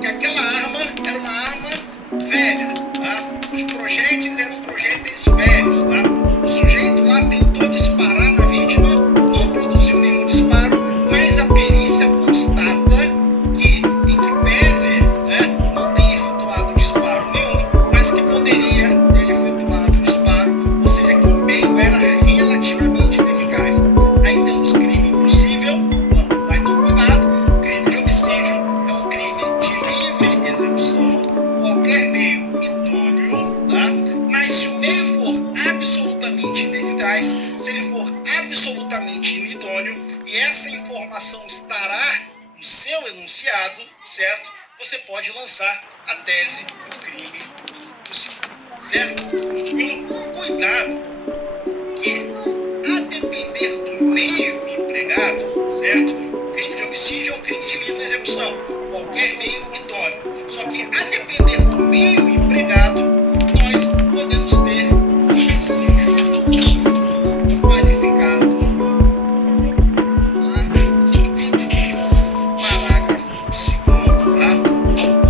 que aquela arma era uma arma velha, tá? Os projéteis eram projéteis velhos, tá? O sujeito lá tentou disparar na vítima, não produziu nenhum disparo, mas a perícia constata que, em que pese, né, não tem efetuado disparo nenhum, mas que poderia ter efetuado disparo, ou seja, que o meio era relativamente ineficaz. Aí temos crime impossível, não, tá? Então cuidado, crime de homicídio é um crime de livre execução, qualquer meio idôneo, tá? Mas se o meio for absolutamente ineficaz, se ele for absolutamente inidôneo e essa informação estará no seu enunciado, certo? Você pode lançar a tese do crime impossível, certo? Cuidado que, a depender do meio empregado, certo? Crime de homicídio é um crime de livre execução, qualquer meio idôneo. Só que, a depender do meio empregado, nós podemos ter homicídio qualificado. Parágrafo 2º, tá?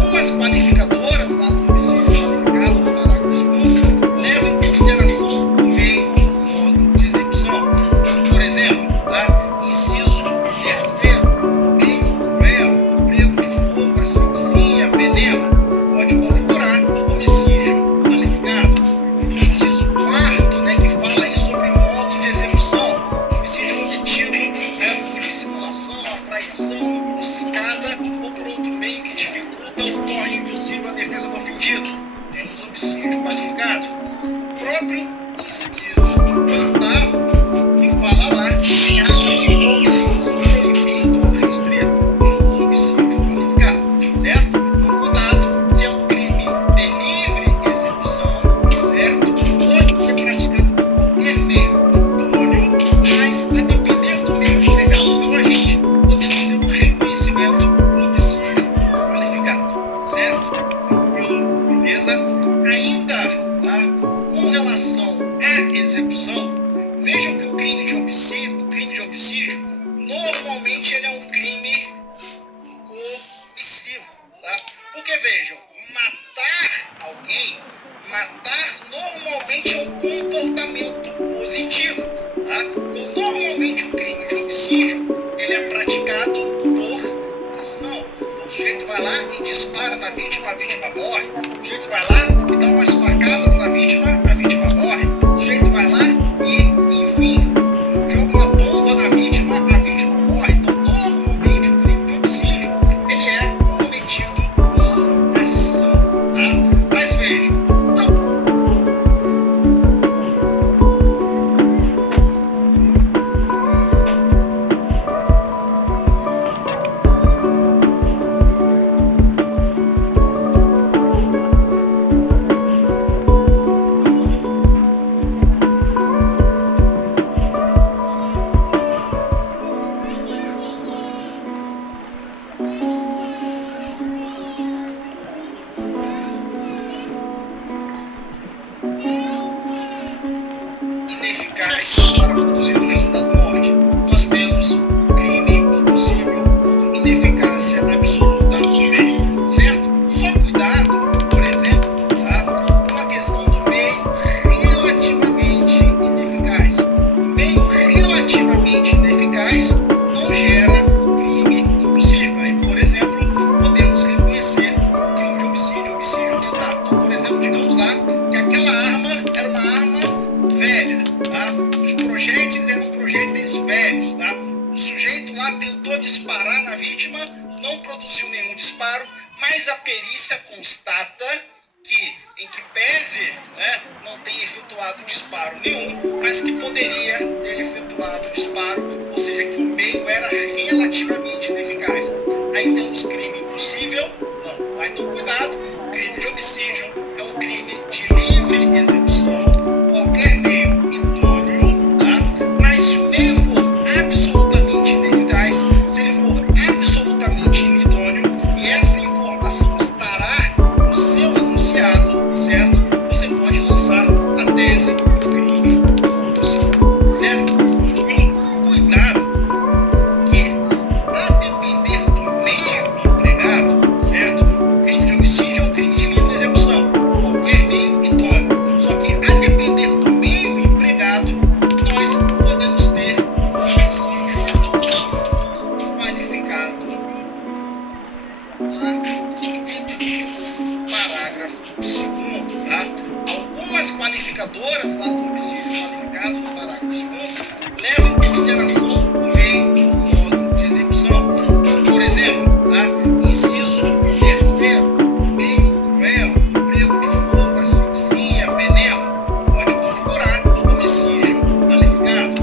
Algumas qualificadoras lá do homicídio qualificado, no parágrafo 2º, levam em consideração o meio, o modo de execução. Então, por exemplo, tá? Inciso 3º, meio cruel, emprego de fogo, asfixia, veneno, pode configurar homicídio qualificado. Inciso 4º, né, que fala aí sobre modo de execução, homicídio cometido, né, por dissimulação, traição, emboscada ou por outro meio que dificulta ou torna impossível a defesa do ofendido. Temos homicídio qualificado. O próprio inciso 8º, que fala lá em ato proibido restrito, temos homicídio qualificado, certo? Então, cuidado, que é um crime de livre execução, certo? Pode ser praticado por qualquer meio idôneo, mas, a depender do meio empregado pelo agente, podemos ter um reconhecimento do homicídio qualificado, certo? Tranquilo? Beleza? Ainda, tá? Com relação à execução, vejam que o crime de homicídio, normalmente ele é um crime comissivo, tá? Porque vejam, matar normalmente é um comportamento positivo, tá? Então, normalmente o crime de homicídio, ele é praticado por ação. Então, o sujeito vai lá e dispara na vítima, a vítima morre. O sujeito vai lá e dá umas facadas na vítima, a vítima morre. O sujeito vai lá e, enfim, joga uma bomba na vítima, a vítima morre. Então, normalmente o crime de homicídio, ele é cometido por ação, tá? Mas vejam, ineficaz para produzir o resultado morte. Nós temos crime impossível por ineficácia absoluta do meio, certo? Só cuidado, por exemplo, tá? Com a questão do meio relativamente ineficaz. O meio relativamente ineficaz não gera crime impossível. Aí, por exemplo, podemos reconhecer o crime de homicídio tentado. Então, por exemplo, digamos lá que aquela arma era uma arma velha, tá? Os projéteis eram projéteis velhos, tá? O sujeito lá tentou disparar na vítima, não produziu nenhum disparo, mas a perícia constata que, em que pese, né, não tem efetuado disparo nenhum, mas que poderia ter efetuado disparo, ou seja, que o meio era relativamente ineficaz. Aí temos crime impossível, não, tá? Então cuidado, crime de homicídio é um crime de livre execução, qualquer meio idôneo, tá? Mas se o meio for absolutamente ineficaz, se ele for absolutamente inidôneo e essa informação estará no seu enunciado, certo? Você pode lançar a tese do crime impossível, certo? Cuidado que, a depender do meio empregado, certo? parágrafo 2º, tá? Algumas qualificadoras lá do homicídio qualificado, no parágrafo 2º, levam em consideração o meio, o modo de execução. Então, por exemplo, tá? Inciso 3º, meio cruel, emprego de fogo, asfixia, veneno, pode configurar homicídio qualificado.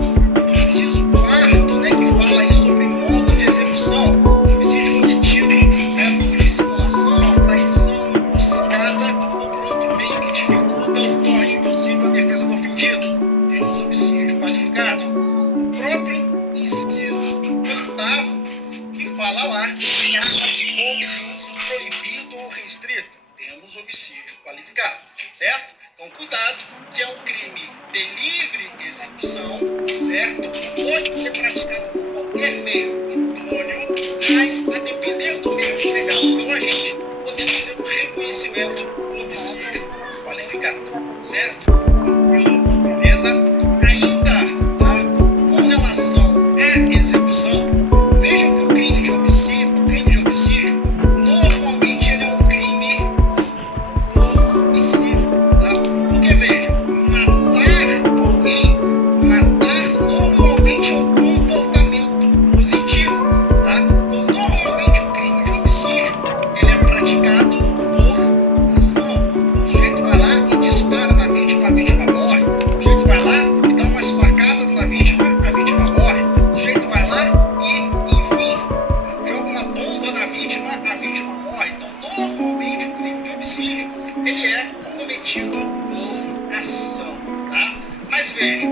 Inciso 4º, né, que fala aí sobre modo de execução, homicídio cometido, né, por dissimulação, traição, emboscada ou por outro meio que dificulta ou torne impossível a defesa do ofendido. Temos homicídio qualificado. O próprio inciso 8º, que fala lá em arma de fogo de uso proibido ou restrito. Temos homicídio qualificado, certo? Então, cuidado, que é um crime de livre execução, certo? Pode ser praticado por qualquer meio idôneo, mas, a depender do meio empregado pelo agente, podemos ter um reconhecimento do homicídio qualificado, certo? Tranquilo? Beleza? Ainda, tá? Com relação à execução, vejam que o crime de homicídio, normalmente ele é um crime omissivo, tá? Porque veja, matar normalmente é um comportamento positivo, tá? Então, normalmente o crime de homicídio, ele é praticado por ação. O sujeito vai lá e dispara na vítima, a vítima morre. O sujeito vai lá e dá umas facadas na vítima, a vítima morre. O sujeito vai lá e, enfim, joga uma bomba na vítima, a vítima morre. Então, normalmente o crime de homicídio, ele é cometido por ação, tá? Mas veja,